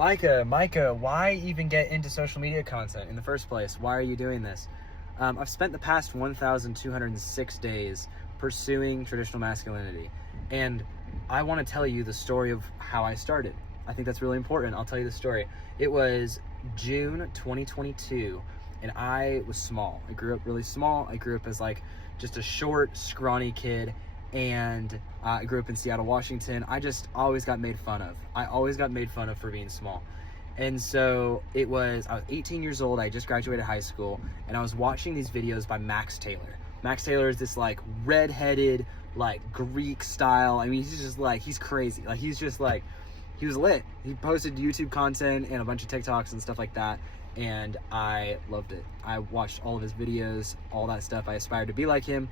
Micah, why even get into social media content in the first place? Why are you doing this? I've spent the past 1,206 days pursuing traditional masculinity, and I want to tell you the story of how I started. I think that's really important. I'll tell you the story. It was June 2022, and I was small. I grew up really small. I grew up as like just a short, scrawny kid, and I grew up in Seattle, Washington. I just always got made fun of. I always got made fun of for being small. And so I was 18 years old. I just graduated high school, and I was watching these videos by Max Taylor. Max Taylor is this like redheaded, like Greek style. I mean, he's crazy. Like he was lit. He posted YouTube content and a bunch of TikToks and stuff like that. And I loved it. I watched all of his videos, all that stuff. I aspired to be like him.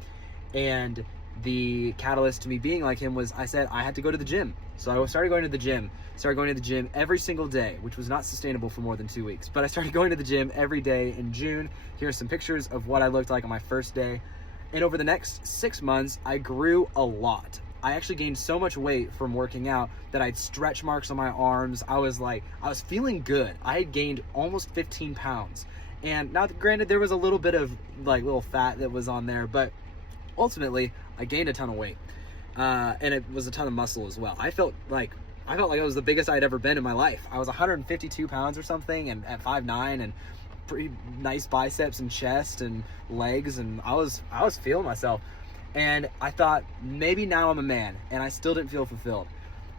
And the catalyst to me being like him was I said I had to go to the gym. So I started going to the gym every single day, which was not sustainable for more than 2 weeks. But I started going to the gym every day in June. Here are some pictures of what I looked like on my first day. And over the next 6 months, I grew a lot. I actually gained so much weight from working out that I had stretch marks on my arms. I was feeling good. I had gained almost 15 pounds. And now, granted, there was a little bit of like little fat that was on there, but ultimately I gained a ton of weight. And it was a ton of muscle as well. I felt like I was the biggest I'd ever been in my life. I was 152 pounds or something, and at 5'9", and pretty nice biceps and chest and legs, and I was feeling myself. And I thought, maybe now I'm a man, and I still didn't feel fulfilled.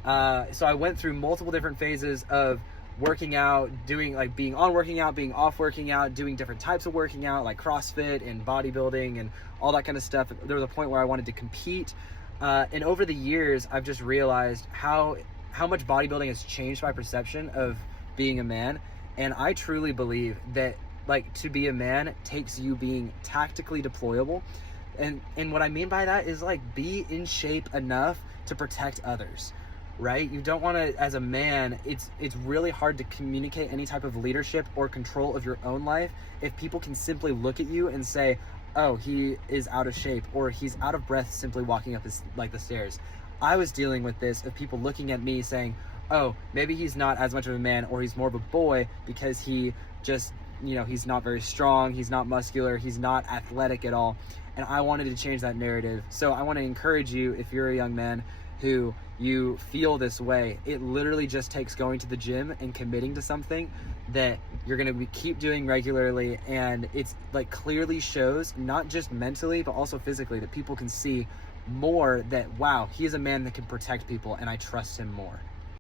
So I went through multiple different phases of working out, being on working out, being off working out, doing different types of working out, like CrossFit and bodybuilding and all that kind of stuff. There was a point where I wanted to compete. And over the years, I've just realized how much bodybuilding has changed my perception of being a man. And I truly believe that, like, to be a man takes you being tactically deployable. And what I mean by that is, like, be in shape enough to protect others, right? You don't want to, as a man, it's really hard to communicate any type of leadership or control of your own life if people can simply look at you and say, oh, he is out of shape, or he's out of breath simply walking up the stairs. I was dealing with this of people looking at me saying, oh, maybe he's not as much of a man, or he's more of a boy because he just, he's not very strong, he's not muscular, he's not athletic at all. And I wanted to change that narrative. So I want to encourage you, if you're a young man who you feel this way, it literally just takes going to the gym and committing to something that you're going to keep doing regularly. And it's like clearly shows, not just mentally, but also physically, that people can see more that, wow, he is a man that can protect people, and I trust him more.